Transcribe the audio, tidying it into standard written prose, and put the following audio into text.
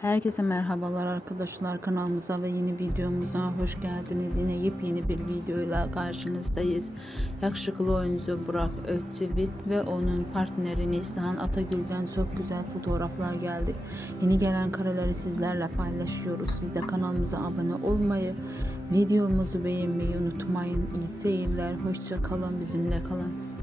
Herkese merhabalar arkadaşlar, kanalımıza ve yeni videomuza hoş geldiniz. Yine yepyeni bir videoyla karşınızdayız. Yakışıklı oyuncu Burak Özçivit ve onun partneri Neslihan Atagül'den çok güzel fotoğraflar geldi. Yeni gelen kareleri sizlerle paylaşıyoruz. Siz de kanalımıza abone olmayı, videomuzu beğenmeyi unutmayın. İyi seyirler, hoşça kalın, bizimle kalın.